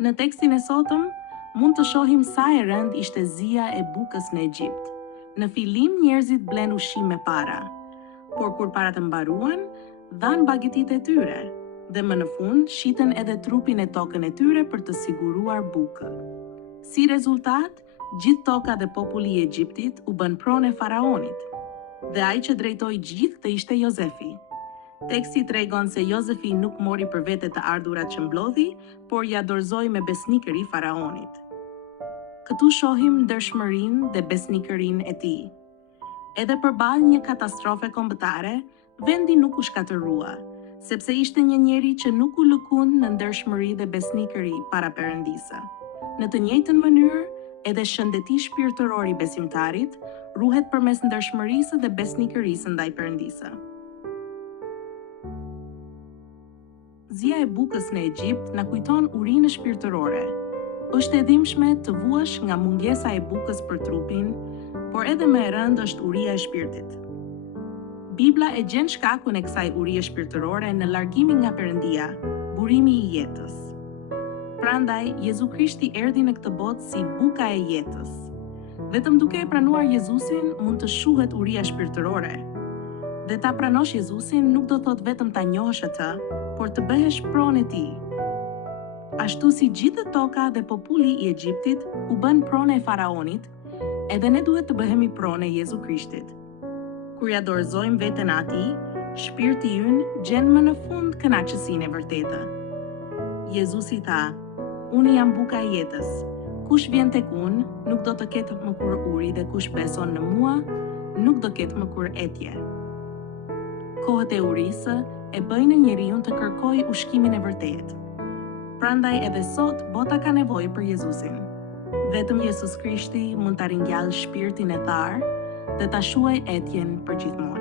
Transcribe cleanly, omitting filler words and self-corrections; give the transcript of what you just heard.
Në tekstin e sotëm, mund të shohim sa e rënd ishte zia e bukës në Egjipt. Në fillim njerëzit blen ushqim me para, por kur parat mbaruan, dhan bagetit e tyre, dhe më në fund shiten edhe trupin e tokën e tyre për të siguruar bukë. Si rezultat, gjithë toka dhe populli i Egjiptit u bën pronë e faraonit, dhe ai që drejtoi gjithë të ishte Jozefi. Teksti tregon se Jozefi nuk mori për vete të ardhurat që mblodhi, por ja dorëzoi me besnikëri faraonit. Këtu shohim ndershmërinë dhe besnikërinë e tij. Edhe përballë një katastrofe kombëtare, vendi nuk u shkatërrua, sepse ishte një njeri që nuk u lëkund në ndershmëri dhe besnikëri para Perëndisë. Në të njëjtën mënyrë, edhe shëndeti shpirtëror i besimtarit ruhet përmes ndershmërisë dhe besnikërisë ndaj Perëndisë. Zia e bukës në Egjipt na kujton urinë shpirtërore. Është e dhimbshme të vuash nga mungesa e bukës për trupin, por edhe më e rëndë është uria e shpirtit. Bibla e gjen shkakun e kësaj urie shpirtërore në largimin nga Perëndia, burimi i jetës. Prandaj, Jezu Krishti erdhi në këtë botë si buka e jetës. Vetëm duke e pranuar Jezusin mund të shuhet uria shpirtërore. Dhe ta pranosh Jezusin nuk do thot vetëm ta njohësh atë, por të bëhesh pronë e tij. Ashtu si gjithë toka dhe populli i Egjiptit u bën pronë e faraonit, edhe ne duhet të bëhemi pronë e Jezu Krishtit. Kur ja dorëzojmë veten atij, shpirti ynë gjen më në fund kënaqësinë e vërtetë. Jezusi tha: "Unë jam buka e jetës. Kush vjen tek unë, nuk do të ketë më kur uri dhe kush beson në mua, nuk do ketë më kur etje." Kohët e urisë e bëjnë njeriu të kërkojë ushqimin e vërtetë. Prandaj edhe sot bota ka nevojë për Jezusin. Vetëm Jezus Krishti mund ta ringjallë shpirtin e tharë dhe ta shuaj etjen për gjithmonë.